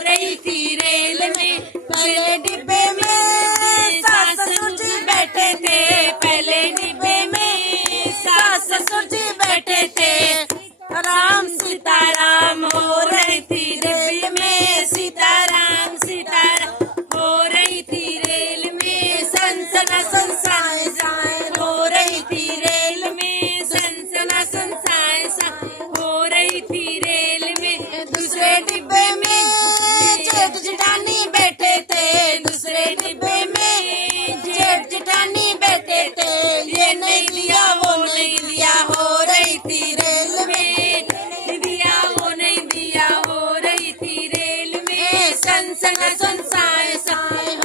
रही थी रेल में। पहले डिब्बे में सास ससुर जी बैठे थे, पहले डिब्बे में सास ससुर जी बैठे थे। राम सीताराम हो रही थी रेल में, सीताराम सीताराम हो रही थी रेल में। सनसना सनसाए साए हो रही थी रेल में, सनसना सनसाए साए हो रही थी रेल में। दूसरे डिब्बे में जेठ जेठानी बैठे थे, दूसरे डिब्बे में जेठ जेठानी बैठे थे। ये नहीं लिया वो नहीं लिया हो रही थी रेल में, दिया वो नहीं दिया हो रही थी रेल में। सनसना सनसाए साए